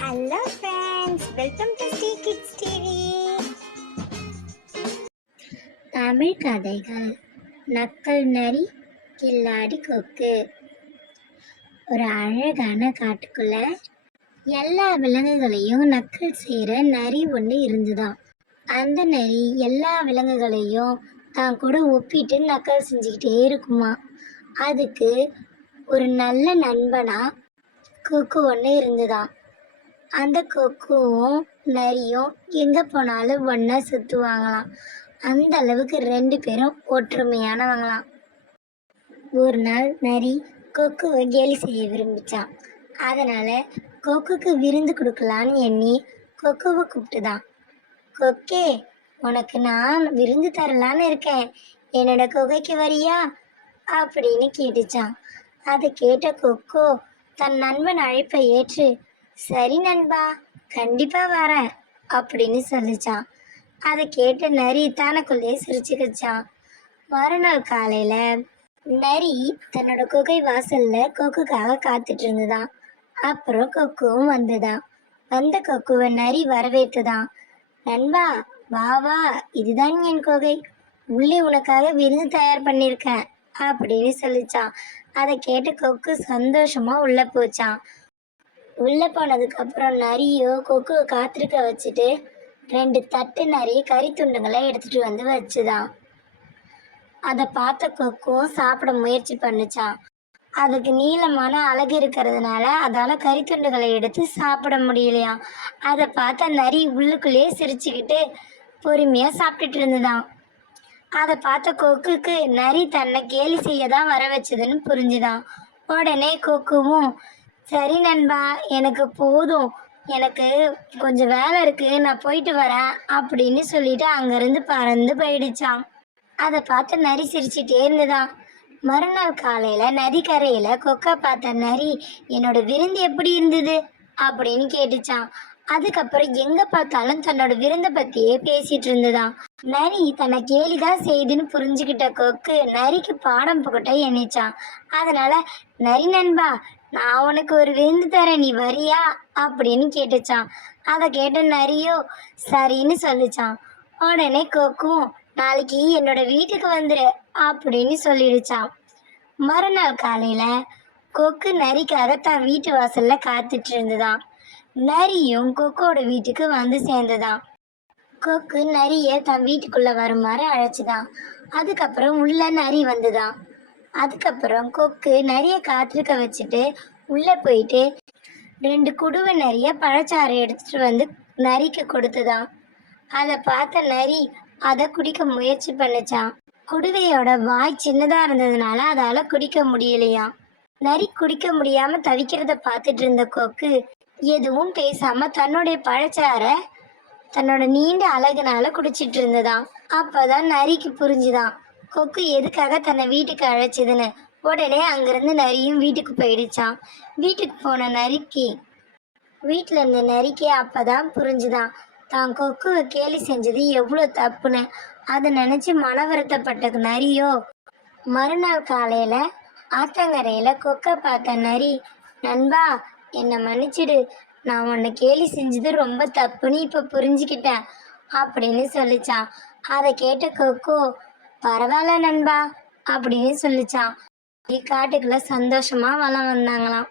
Hello friends, welcome to Sri kids TV. Tamil கதைகள். நக்கல் நரி, கில்லாடி கொக்கு. ஒரு அழகான காட்டுக்குள்ள எல்லா விலங்குகளையும் நக்கல் செய்கிற நரி ஒன்று இருந்துதான். அந்த நரி எல்லா விலங்குகளையும் தான் கூட ஒப்பிட்டு நக்கல் செஞ்சுக்கிட்டே இருக்குமா. அதுக்கு ஒரு நல்ல நண்பனா கொக்கு ஒன்று இருந்துதான். அந்த கொக்குவும் நரியும் எங்கே போனாலும் ஒன்றா சுற்றுவாங்களாம். அந்த அளவுக்கு ரெண்டு பேரும் ஒற்றுமையானவங்களாம். ஒரு நாள் நரி கொக்குவை கேலி செய்ய விரும்பிச்சான். அதனால் கொக்குக்கு விருந்து கொடுக்கலான்னு எண்ணி கொக்குவை கூப்பிட்டுதான். கொக்கே, உனக்கு நான் விருந்து தரலான்னு இருக்கேன், என்னோட குகைக்கு வரியா அப்படின்னு கேட்டுச்சான். அதை கேட்ட கொக்கோ தன் நண்பன் அழைப்பை ஏற்று, சரி நண்பா, கண்டிப்பா வரேன் அப்படின்னு சொல்லிச்சான். அதை கேட்ட நரி தனக்குள்ளே சிரிச்சுக்கிச்சான். மறுநாள் காலையில நரி தன்னோட குகை வாசல்ல கொக்குக்காக காத்துட்டு இருந்துதான். அப்புறம் கொக்குவும் வந்துதான். வந்த கொக்குவை நரி வரவேற்றுதான். நண்பா, வா வா, இதுதான் என் குகை, உள்ளே உனக்காக விருந்து தயார் பண்ணியிருக்கேன் அப்படின்னு சொல்லிச்சான். அதை கேட்ட கொக்கு சந்தோஷமா உள்ள போச்சான். உள்ளே போனதுக்கு அப்புறம் நரியோ கொக்குவை காத்திருக்க வச்சுட்டு 2 தட்டு நிறைய கறி துண்டுங்களை எடுத்துட்டு வந்து வச்சுதான். அதை பார்த்த கொக்கும் சாப்பிட முயற்சி பண்ணுச்சான். அதுக்கு நீளமான அழகு இருக்கிறதுனால அதால கறி துண்டுகளை எடுத்து சாப்பிட முடியலையாம். அதை பார்த்த நரி உள்ளுக்குள்ளேயே சிரிச்சுக்கிட்டு பொறுமையா சாப்பிட்டுட்டு இருந்துதான். அதை பார்த்த கொக்குக்கு நரி தன்னை கேலி செய்ய தான் வர வச்சதுன்னு புரிஞ்சுதான். உடனே கொக்குவும், சரி நண்பா, எனக்கு போதும், எனக்கு கொஞ்சம் வேலை இருக்கு, நான் போயிட்டு வரேன் அப்படின்னு சொல்லிட்டு அங்கேருந்து பறந்து போயிடுச்சான். அதை பார்த்து நரி சிரிச்சுட்டே இருந்துதான். மறுநாள் காலையில் நதிக்கரையில் கொக்கை பார்த்த நரி, என்னோட விருந்து எப்படி இருந்தது அப்படின்னு கேட்டுச்சான். அதுக்கப்புறம் எங்கே பார்த்தாலும் தன்னோட விருந்தை பற்றியே பேசிட்டு இருந்துதான். நரி தன்னை கேலிதான் செய்துன்னு புரிஞ்சுக்கிட்ட கொக்கு நரிக்கு பாடம் புகட்ட எண்ணிச்சான். அதனால, நரி நண்பா, நான் உனக்கு ஒரு விருந்து தரேன், நீ வரியா அப்படின்னு கேட்டுச்சான். அதை கேட்ட நரியோ சரின்னு சொல்லிச்சான். உடனே கொக்கும், நாளைக்கு என்னோட வீட்டுக்கு வந்துரு அப்படின்னு சொல்லிடுச்சான். மறுநாள் காலையில கொக்கு நரிக்காக தான் வீட்டு வாசல்ல காத்துட்டு இருந்துதான். நரியும் கொக்கோட வீட்டுக்கு வந்து சேர்ந்துதான். கொக்கு நரிய தன் வீட்டுக்குள்ள வருமாறு அழைச்சுதான். அதுக்கப்புறம் உள்ள நரி வந்துதான். அதுக்கப்புறம் கொக்கு நரிய காத்திருக்க வச்சுட்டு உள்ள போயிட்டு 2 குடுவை நிறைய பழச்சாறு எடுத்துட்டு வந்து நரிக்கு கொடுத்துதான். அதை பார்த்த நரி அதை குடிக்க முயற்சி பண்ணுச்சான். குடுவையோட வாய் சின்னதா இருந்ததுனால அதால குடிக்க முடியலையாம். நரி குடிக்க முடியாம தவிக்கிறத பார்த்துட்டு இருந்த கொக்கு எதுவும் பேசாம தன்னுடைய பழச்சாறை தன்னோட நீண்ட அழகுனால குடிச்சிட்டு இருந்ததாம். அப்பதான் நரிக்கு புரிஞ்சுதான் கொக்கு எதுக்காக தன்னை வீட்டுக்கு அழைச்சதுன்னு. உடனே அங்கிருந்து நரியும் வீட்டுக்கு போயிடுச்சான். வீட்டுக்கு போன நரிக்கு வீட்டில் இருந்த நரிக்கு அப்பதான் புரிஞ்சுதான் தான் கொக்குவை கேலி செஞ்சது எவ்வளோ தப்புன்னு. அதை நினைச்சு மன வருத்தப்பட்ட நரியோ மறுநாள் காலையில ஆத்தங்கரையில கொக்கை பார்த்த நரி, நண்பா, என்னை மன்னிச்சிடு, நான் உன்னை கேலி செஞ்சது ரொம்ப தப்புன்னு இப்போ புரிஞ்சுக்கிட்டேன் அப்படின்னு சொல்லிச்சான். அதை கேட்ட கொக்கோ, பரவாயில்ல நண்பா அப்படின்னு சொல்லிச்சான். காட்டுக்குள்ள சந்தோஷமா வளம் வந்தாங்களாம்.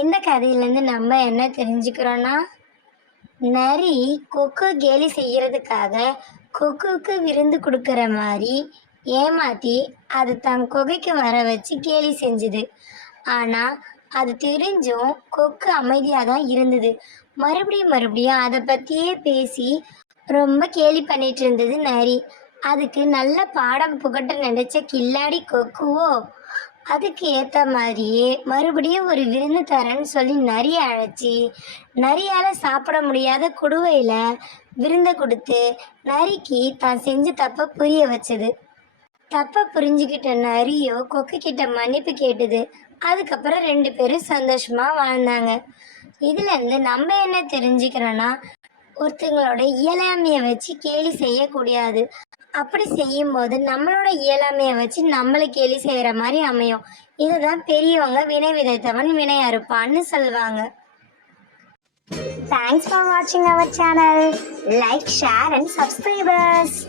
இந்த கதையிலேருந்து நம்ம என்ன தெரிஞ்சுக்கிறோன்னா, நரி கொக்கு கேலி செய்யறதுக்காக கொக்குக்கு விருந்து கொடுக்குற மாதிரி ஏமாத்தி அது தன் குகைக்கு வர வச்சு கேலி செஞ்சுது. ஆனால் அது தெரிஞ்சும் கொக்கு அமைதியாக தான் இருந்தது. மறுபடியும் அதை பற்றியே பேசி ரொம்ப கேலி பண்ணிட்டு இருந்தது நரி. அதுக்கு நல்ல பாடம் புகட்ட நினைச்ச கில்லாடி கொக்குவோ அதுக்கு ஏற்ற மாதிரியே மறுபடியும் ஒரு விருந்து தரேன்னு சொல்லி நரியை அழைச்சி நரியால் சாப்பிட முடியாத குடுவையில் விருந்தை கொடுத்து நரிக்கு தான் செஞ்ச தப்பை புரிய வச்சது. தப்பை புரிஞ்சுக்கிட்ட நரியோ கொக்கு கிட்ட மன்னிப்பு கேட்டது. அதுக்கப்புறம் 2 பேரும் சந்தோஷமா வாழ்ந்தாங்க. இதுல இருந்து நம்ம என்ன தெரிஞ்சுக்கிறோன்னா, ஒருத்தங்களோட இயலாமையை வச்சு கேலி செய்யக்கூடாது. அப்படி செய்யும் போது நம்மளோட இயலாமையை வச்சு நம்மளை கேலி செய்யற மாதிரி அமையும். இதுதான் பெரியவங்க வினை விதைத்தவன் வினை அறுப்பான்னு சொல்லுவாங்க. Thanks for watching our channel. Like, share and subscribe us.